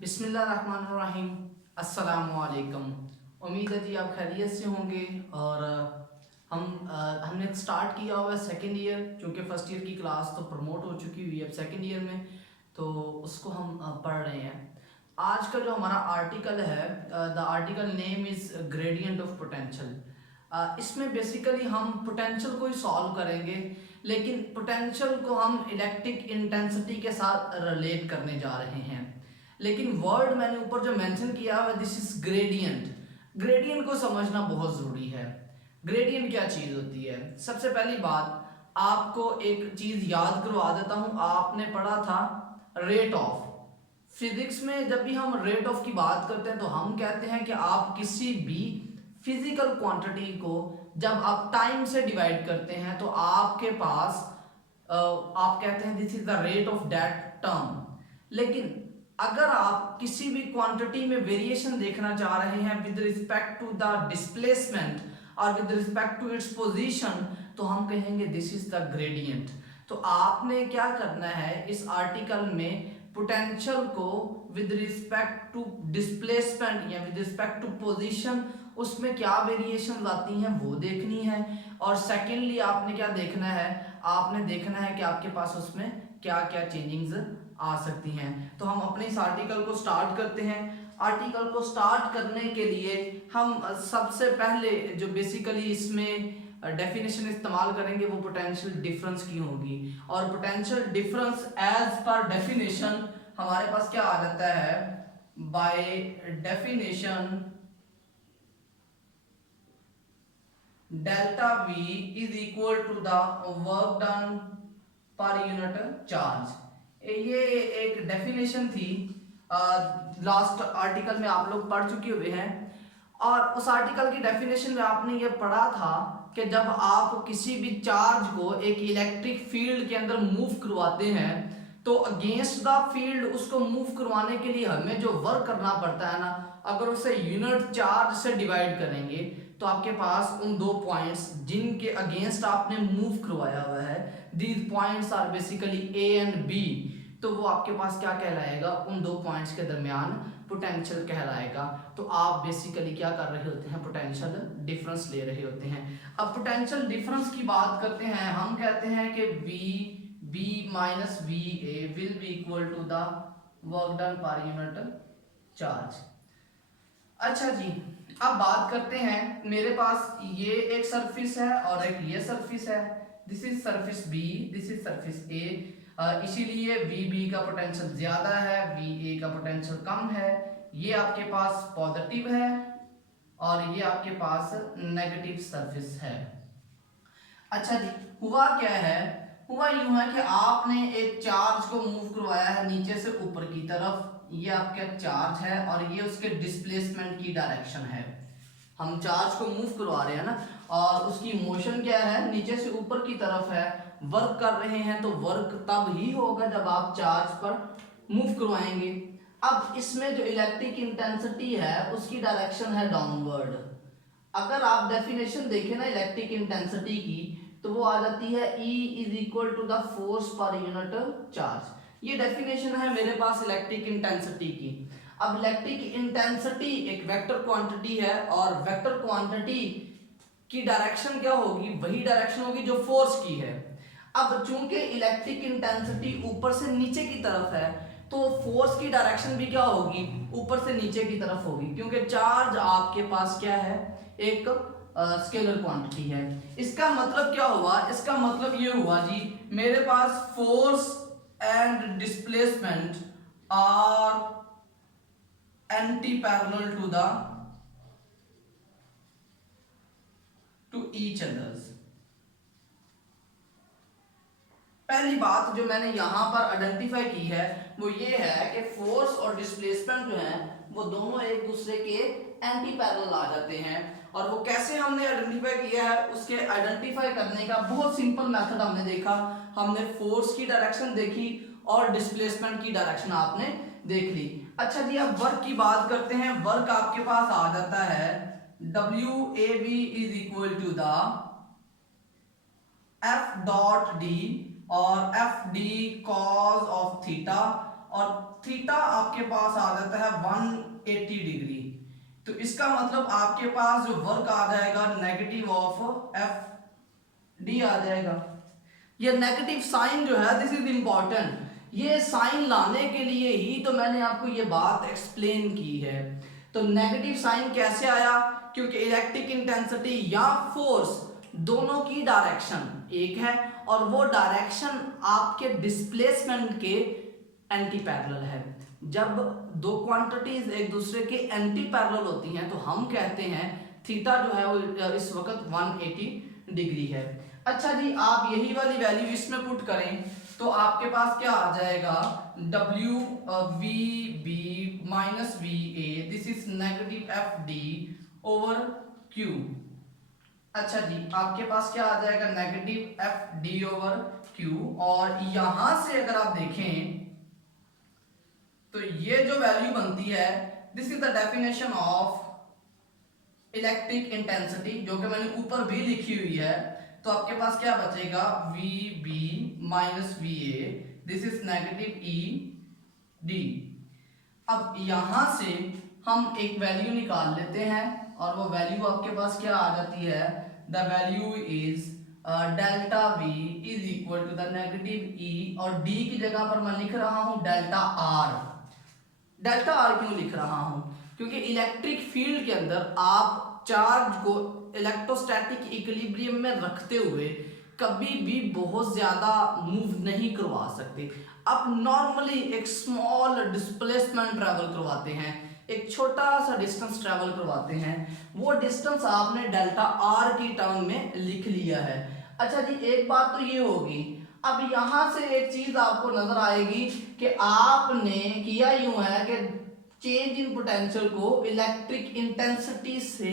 बिस्मिल्लाहिर्रहमानिर्रहीम। अस्सलामुअलैकुम। उम्मीद है जी आप खैरियत से होंगे। और हमने स्टार्ट किया हुआ है सेकेंड ईयर, क्योंकि फर्स्ट ईयर की क्लास तो प्रमोट हो चुकी हुई है अब सेकेंड ईयर में, तो उसको हम पढ़ रहे हैं। आज का जो हमारा आर्टिकल है, the article name is gradient of potential. इसमें बेसिकली हम पोटेंशियल को ही सॉल्व करेंगे, लेकिन पोटेंशियल को हम इलेक्ट्रिक इंटेंसिटी के साथ रिलेट करने जा रहे हैं। लेकिन वर्ड मैंने ऊपर जो मेंशन किया है दिस इज ग्रेडियंट। ग्रेडियंट को समझना बहुत ज़रूरी है। ग्रेडियंट क्या चीज़ होती है? सबसे पहली बात, आपको एक चीज़ याद करवा देता हूँ। आपने पढ़ा था रेट ऑफ। फिजिक्स में जब भी हम रेट ऑफ की बात करते हैं तो हम कहते हैं कि आप किसी भी फिजिकल क्वांटिटी को जब आप टाइम से डिवाइड करते हैं तो आपके पास आप कहते हैं this is the rate of that term. लेकिन अगर आप किसी भी क्वांटिटी में वेरिएशन देखना चाह रहे हैं with respect to the displacement और with respect to its position, तो हम कहेंगे दिस इज द ग्रेडियंट। तो आपने क्या करना है इस आर्टिकल में, पोटेंशियल को विद रिस्पेक्ट टू डिस्प्लेसमेंट या विद रिस्पेक्ट टू पोजीशन उसमें क्या वेरिएशन आती हैं वो देखनी है। और सेकेंडली आपने क्या देखना है, आपने देखना है कि आपके पास उसमें क्या क्या चेंजिंग्स आ सकती हैं। तो हम अपने इस आर्टिकल को स्टार्ट करते हैं। आर्टिकल को स्टार्ट करने के लिए हम सबसे पहले जो बेसिकली इसमें डेफिनेशन इस्तेमाल करेंगे वो पोटेंशियल डिफरेंस की होगी। और potential difference as per definition हमारे पास क्या आ जाता है, by definition delta V is equal to the work done per unit charge. ये एक डेफिनेशन थी, लास्ट आर्टिकल में आप लोग पढ़ चुके हुए हैं। और उस आर्टिकल की डेफिनेशन में आपने ये पढ़ा था कि जब आप किसी भी चार्ज को एक इलेक्ट्रिक फील्ड के अंदर मूव करवाते हैं तो अगेंस्ट द फील्ड उसको मूव करवाने के लिए हमें जो वर्क करना पड़ता है ना, अगर उसे यूनिट चार्ज से डिवाइड करेंगे तो आपके पास उन दो पॉइंट्स जिनके अगेंस्ट आपने मूव करवाया हुआ है, these points are basically A and B, तो वो आपके पास क्या कहलाएगा, उन दो पॉइंट्स के दरमियान पोटेंशियल कहलाएगा। तो आप बेसिकली क्या कर रहे होते हैं, पोटेंशियल डिफरेंस ले रहे होते हैं। अब पोटेंशियल डिफरेंस की बात करते हैं, हम कहते हैं कि V B minus V A will be equal to the work done per unit charge. अच्छा जी, अब बात करते हैं, मेरे पास ये एक सरफेस है और एक ये सरफेस है। This is surface B, this is surface A. इसीलिए वी बी का पोटेंशियल ज्यादा है, वी ए का पोटेंशियल कम है। ये आपके पास पॉजिटिव है और ये आपके पास नेगेटिव सरफेस है। अच्छा जी, हुआ क्या है, हुआ यूं है कि आपने एक चार्ज को मूव करवाया है नीचे से ऊपर की तरफ, ये आपका चार्ज है और ये उसके डिस्प्लेसमेंट की डायरेक्शन है। हम चार्ज को मूव करवा रहे हैं ना, और उसकी मोशन क्या है, नीचे से ऊपर की तरफ है। वर्क कर रहे हैं तो वर्क तब ही होगा जब आप चार्ज पर मूव करवाएंगे। अब इसमें जो इलेक्ट्रिक इंटेंसिटी है उसकी डायरेक्शन है डाउनवर्ड। अगर आप डेफिनेशन देखें ना इलेक्ट्रिक इंटेंसिटी की, तो वो आ जाती है E is equal to the force per unit charge. ये डेफिनेशन है मेरे पास इलेक्ट्रिक इंटेंसिटी की। अब इलेक्ट्रिक इंटेंसिटी एक वेक्टर क्वांटिटी है और वेक्टर क्वांटिटी की डायरेक्शन क्या होगी, वही डायरेक्शन होगी जो फोर्स की है। अब चूंकि इलेक्ट्रिक इंटेंसिटी ऊपर से नीचे की तरफ है तो फोर्स की डायरेक्शन भी क्या होगी, ऊपर से नीचे की तरफ होगी, क्योंकि चार्ज आपके पास क्या है, एक स्केलर क्वांटिटी है। इसका मतलब क्या हुआ, इसका मतलब ये हुआ जी, मेरे पास force and displacement are anti parallel to each others. पहली बात जो मैंने यहां पर आइडेंटिफाई की है वो ये है कि फोर्स और डिस्प्लेसमेंट जो है वो दोनों एक दूसरे के एंटी पैरेलल आ जाते हैं। और वो कैसे हमने आइडेंटिफाई किया है, उसके आइडेंटिफाई करने का बहुत सिंपल मेथड हमने देखा। हमने फोर्स की डायरेक्शन देखी और डिस्प्लेसमेंट की डायरेक्शन आपने देख ली। अच्छा जी, अब वर्क की बात करते हैं। वर्क आपके पास आ जाता है WAV is equal to the F dot D और F D cos of theta, और थीटा आपके पास आ जाता है 180 डिग्री। तो इसका मतलब आपके पास जो वर्क आ जाएगा नेगेटिव ऑफ एफ डी आ जाएगा। ये नेगेटिव साइन जो है दिस इज इंपॉर्टेंट, ये साइन लाने के लिए ही तो मैंने आपको ये बात एक्सप्लेन की है। तो नेगेटिव साइन कैसे आया, क्योंकि इलेक्ट्रिक इंटेंसिटी या फोर्स दोनों की डायरेक्शन एक है और वो डायरेक्शन आपके डिस्प्लेसमेंट के एंटी पैरेलल है। जब दो क्वांटिटीज एक दूसरे के एंटी पैरेलल होती हैं तो हम कहते हैं थीटा जो है वो इस वक्त 180 डिग्री है। अच्छा जी, आप यही वाली वैल्यू इसमें पुट करें तो आपके पास क्या आ जाएगा, W V B minus V A, this is negative F D over Q. अच्छा जी, आपके पास क्या आ जाएगा, negative F D over Q. और यहां से अगर आप देखें तो ये जो वैल्यू बनती है this is the definition of electric intensity, जो कि मैंने ऊपर भी लिखी हुई है। तो आपके पास क्या बचेगा, V B minus V A, this is negative E D. अब यहां से हम एक वैल्यू निकाल लेते हैं और वो वैल्यू आपके पास क्या आ जाती है, the value is delta V is equal to the negative E, और डी की जगह पर मैं लिख रहा हूं डेल्टा आर। डेल्टा आर क्यों लिख रहा हूं, क्योंकि इलेक्ट्रिक फील्ड के अंदर आप चार्ज को इलेक्ट्रोस्टैटिक इक्विलिब्रियम में रखते हुए कभी भी बहुत ज्यादा मूव नहीं करवा सकते। आप नॉर्मली एक स्मॉल डिस्प्लेसमेंट ट्रैवल करवाते हैं, एक छोटा सा डिस्टेंस ट्रैवल करवाते हैं, वो डिस्टेंस आपने डेल्टा आर की टर्म में लिख लिया है। अच्छा जी, एक बात तो ये होगी, अब यहां से एक चीज आपको नजर आएगी कि आपने किया यूं है कि चेंज इन पोटेंशियल को इलेक्ट्रिक इंटेंसिटी से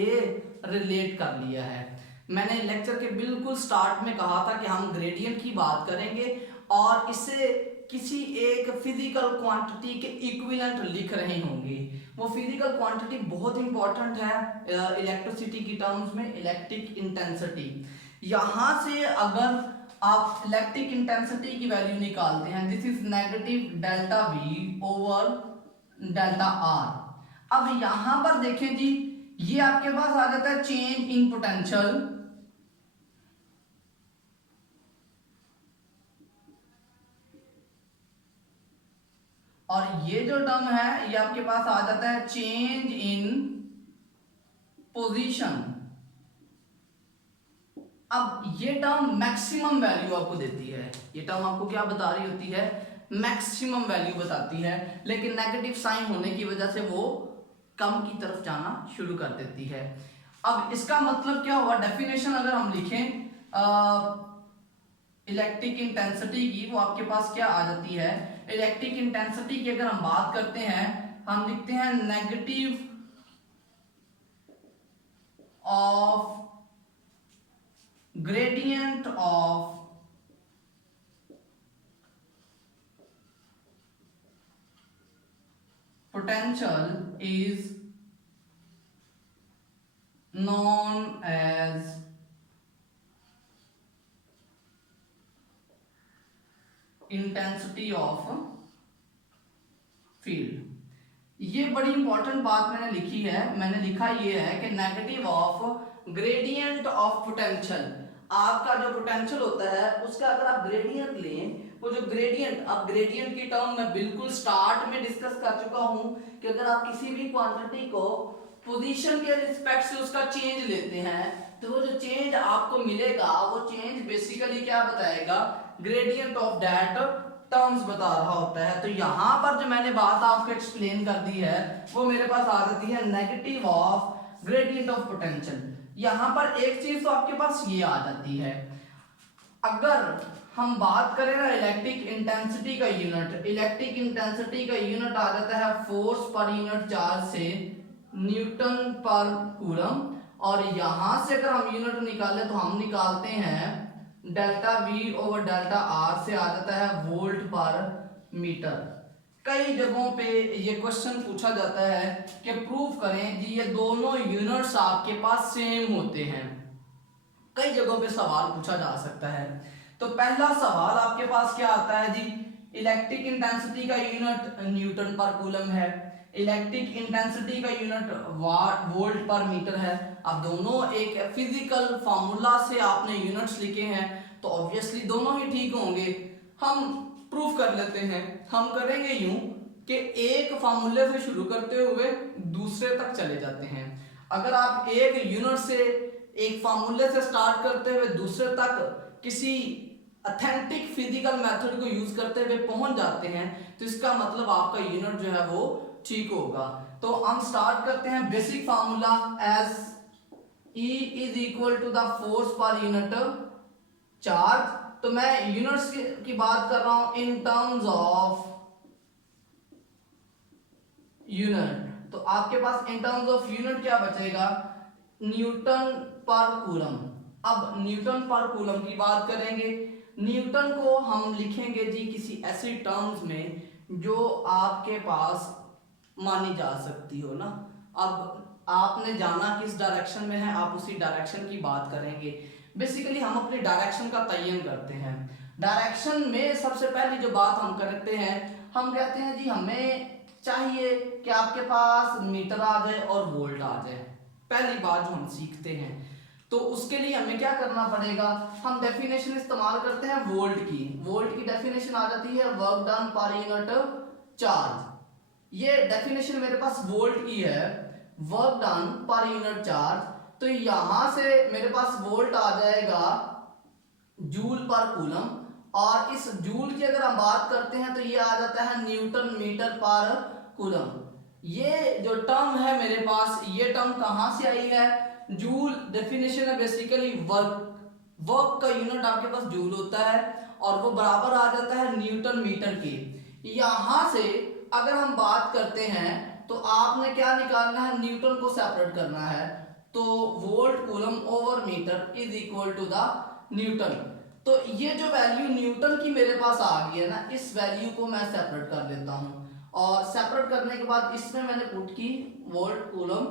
रिलेट कर लिया है। मैंने लेक्चर के बिल्कुल स्टार्ट में कहा था कि हम ग्रेडियंट की बात करेंगे और इसे किसी एक फिजिकल क्वांटिटी के इक्विवेलेंट लिख रहे होंगे। वो फिजिकल क्वांटिटी बहुत इंपॉर्टेंट है इलेक्ट्रिसिटी की टर्म्स में, इलेक्ट्रिक इंटेंसिटी। यहां से अगर आप इलेक्ट्रिक इंटेंसिटी की वैल्यू निकालते हैं, this is negative delta we over delta R. अब यहां पर देखें जी, ये आपके पास आ जाता है चेंज इन पोटेंशियल, और ये जो टर्म है ये आपके पास आ जाता है चेंज इन पोजीशन। अब ये टर्म मैक्सिमम वैल्यू आपको देती है, ये टर्म आपको क्या बता रही होती है, मैक्सिमम वैल्यू बताती है, लेकिन नेगेटिव साइन होने की वजह से वो कम की तरफ जाना शुरू कर देती है। अब इसका मतलब क्या हुआ, डेफिनेशन अगर हम लिखें इलेक्ट्रिक इंटेंसिटी की, वो आपके पास क्या आ जाती है, इलेक्ट्रिक इंटेंसिटी की अगर हम बात करते हैं, हम लिखते हैं negative of gradient of potential is known as intensity of field। ये बड़ी इंपॉर्टेंट बात मैंने लिखी है, मैंने लिखा ये है कि negative of gradient of potential, आपका जो पोटेंशियल होता है उसका अगर आप ग्रेडियंट लें, वो जो ग्रेडियंट, अब ग्रेडियंट की टर्म मैं बिल्कुल स्टार्ट में डिस्कस कर चुका हूं कि अगर आप किसी भी क्वांटिटी को पोजीशन के रिस्पेक्ट से उसका चेंज लेते हैं तो वो जो चेंज आपको मिलेगा वो चेंज बेसिकली क्या बताएगा, ग्रेडियंट ऑफ दैट टर्म्स बता रहा होता है। तो यहां पर जो मैंने बात आपको एक्सप्लेन कर दी है वो मेरे पास आ जाती है negative of gradient of potential. यहां पर एक चीज तो आपके पास ये आ जाती है, अगर हम बात करें ना इलेक्ट्रिक इंटेंसिटी का यूनिट, इलेक्ट्रिक इंटेंसिटी का यूनिट आ जाता है फोर्स पर यूनिट चार्ज से न्यूटन पर कूलम, और यहां से अगर हम यूनिट निकाले तो हम निकालते हैं delta we over delta R से आ जाता है वोल्ट पर मीटर। कई जगहों पे ये क्वेश्चन पूछा जाता है कि प्रूफ करें जी ये दोनों यूनिट्स आपके पास सेम होते हैं, कई जगहों पे सवाल पूछा जा सकता है। तो पहला सवाल आपके पास क्या आता है जी, इलेक्ट्रिक इंटेंसिटी का यूनिट न्यूटन पर कूलम है, इलेक्ट्रिक इंटेंसिटी का यूनिट वोल्ट पर मीटर है। अब दोनों एक फिजिकल फार्मूला से आपने यूनिट्स लिखे हैं तो ऑब्वियसली दोनों ही ठीक होंगे। हम प्रूफ कर लेते हैं। हम करेंगे यूं कि एक फार्मूले से शुरू करते हुए दूसरे तक चले जाते हैं। अगर आप एक यूनिट से एक फार्मूले से स्टार्ट करते हुए दूसरे तक किसी ऑथेंटिक फिजिकल मेथड को यूज करते हुए पहुंच जाते हैं तो इसका मतलब आपका यूनिट जो है वो ठीक होगा। तो हम स्टार्ट करते हैं basic formula as E is equal to the force per unit charge. तो मैं यूनिट्स की बात कर रहा हूं इन टर्म्स ऑफ यूनिट। तो आपके पास इन टर्म्स ऑफ यूनिट क्या बचेगा, न्यूटन पर कूलम। अब न्यूटन पर कूलम की बात करेंगे। न्यूटन को हम लिखेंगे जी किसी ऐसी टर्म्स में जो आपके पास मानी जा सकती हो ना। अब आपने जाना किस डायरेक्शन में है, आप उसी डायरेक्शन की बात करेंगे। बेसिकली हम अपनी डायरेक्शन का तयन करते हैं। डायरेक्शन में सबसे पहली जो बात हम करते हैं, हम कहते हैं जी हमें चाहिए कि आपके पास मीटर आ जाए और वोल्ट आ जाए। पहली बात जो हम सीखते हैं तो उसके लिए हमें क्या करना पड़ेगा, हम डेफिनेशन इस्तेमाल करते हैं वोल्ट की। वोल्ट की डेफिनेशन आ जाती है work done per unit charge. ये डेफिनेशन मेरे पास वोल्ट की है, work done per unit charge. तो यहां से मेरे पास वोल्ट आ जाएगा जूल पर कूलम, और इस जूल की अगर हम बात करते हैं तो ये आ जाता है न्यूटन मीटर पर कूलम। ये जो टर्म है मेरे पास, ये टर्म कहां से आई है, जूल डेफिनेशन है बेसिकली वर्क। वर्क का यूनिट आपके पास जूल होता है और वो बराबर आ जाता है न्यूटन मीटर के। यहां से अगर हम बात करते हैं तो आपने क्या निकालना है, न्यूटन को सेपरेट करना है। तो volt coulomb over metre is equal to the newton. तो ये जो वैल्यू न्यूटन की मेरे पास आ गई है ना, इस वैल्यू को मैं सेपरेट कर लेता हूं और सेपरेट करने के बाद इसमें मैंने पुट की वोल्ट कूलम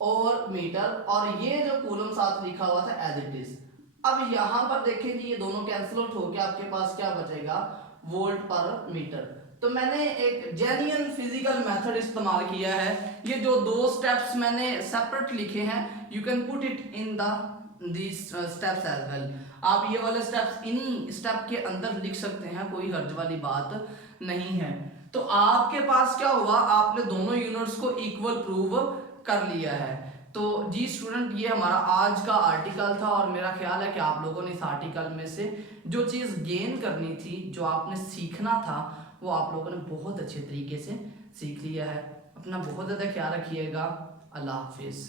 ओवर मीटर, और ये जो कूलम साथ लिखा हुआ था एज इट इज। अब यहां पर देखें जी ये दोनों कैंसिल आउट हो गया, आपके पास क्या बचेगा, वोल्ट पर मीटर। तो मैंने एक जेन्युइन फिजिकल मेथड इस्तेमाल किया है। ये जो दो स्टेप्स मैंने सेपरेट लिखे हैं, you can put it in the this steps as well. आप ये वाले स्टेप्स इन्हीं स्टेप के अंदर लिख सकते हैं, कोई हर्ज वाली बात नहीं है। तो आपके पास क्या हुआ, आपने दोनों यूनिट्स को इक्वल प्रूव कर लिया है। तो जी स्टूडेंट, ये हमारा आज का आर्टिकल था और मेरा ख्याल है कि आप लोगों ने इस आर्टिकल में से जो चीज़ गेन करनी थी, जो आपने सीखना था, वो आप लोगों ने बहुत अच्छे तरीके से सीख लिया है। अपना बहुत ज़्यादा ख्याल रखिएगा। अल्लाह हाफिज़।